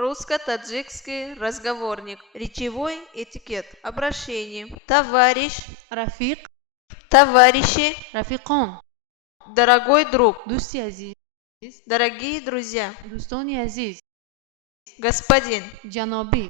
Русско-таджикский разговорник. Речевой этикет. Обращение. Товарищ. رفیق Товарищи. رفیقان Дорогой друг. دوستی عزیز Дорогие друзья. دوستانی عزیز Господин. جنابی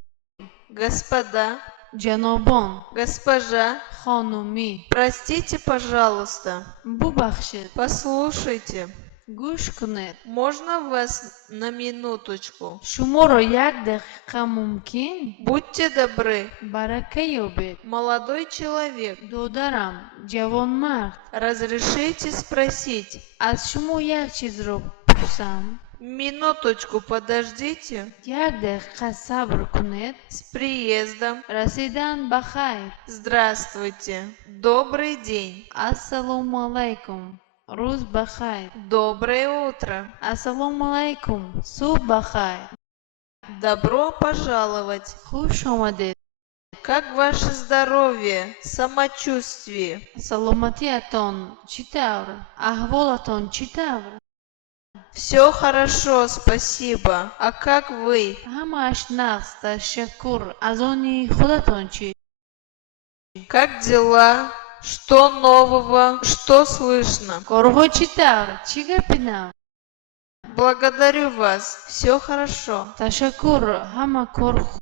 Господа. جنابان Госпожа. خانومی Простите, пожалуйста. ببخشید Послушайте. گوش کنید Можно вас на минуточку? شما را یک دقیقه ممکن Будьте добры. برکه یابید Молодой человек. دادرم جوانمرد Разрешите спросить? از شما یک چیز را پرسم Минуточку подождите. یک دقیقه صبر کنید С приездом. رسیدن بخیر Здравствуйте. Добрый день. السلام علیکم روز بخیر Доброе утро. السلام علیکم صبح بخیر Добро пожаловать. خوش آمدید Как ваше здоровье, самочувствие? سلامتیتان چطور احوالتان چطور Все хорошо, спасибо. А как вы? همه‌اش نقص تشکر از آن خودتان چی Как дела? Что нового? Что слышно? کارها چطور چی گپی نو Благодарю вас. Все хорошо. تشکر همه کار خوب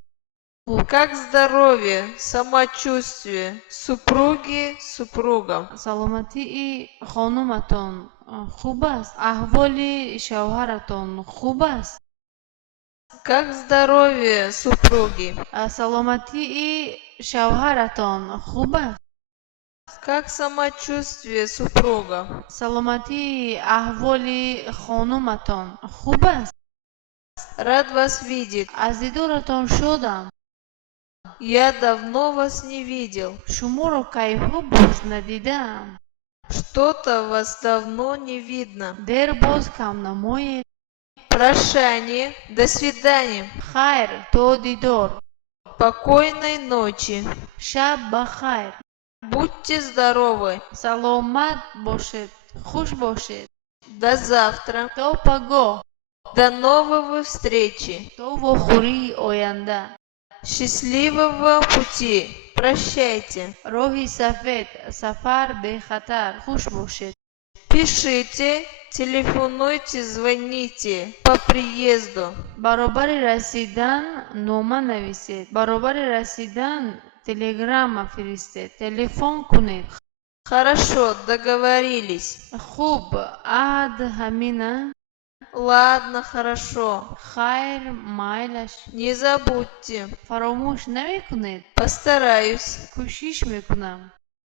Как здоровье, самочувствие? Супруги, супругам? سلامتی خانومتان خوب است احوال شوهرتان خوب است Как здоровье, супруги? سلامتی شوهرتان خوب است Как самочувствие супруга? سلامتی احوال خانومتان خوب است Рад вас видеть. از دیدارتان شدم Я давно вас не видел. شما را کیها باز ندیدم Что-то вас давно не видно. دیر باز کم نمایید Прошание. До свидания. خیر تا دیدار Спокойной ночи. شب بخیر Будьте здоровы. سلامت باشید خوش باشید До завтра. تا پگاه До новой встречи. تا وخوری آینده Счастливого пути. Прощайте. راهی سفید سفر به خطر خوش باشید Пишите, телефонуйте, звоните по приезду. برابر رسیدن نامه نویسید برابر رسیدن تلگرام فرستید تلفن کنید Хорошо, договорились. خوب عهد همینه Ладно, хорошо. خیر مایلش Не забудьте. فراموش نمی کنید Постараюсь. کوشش میکنم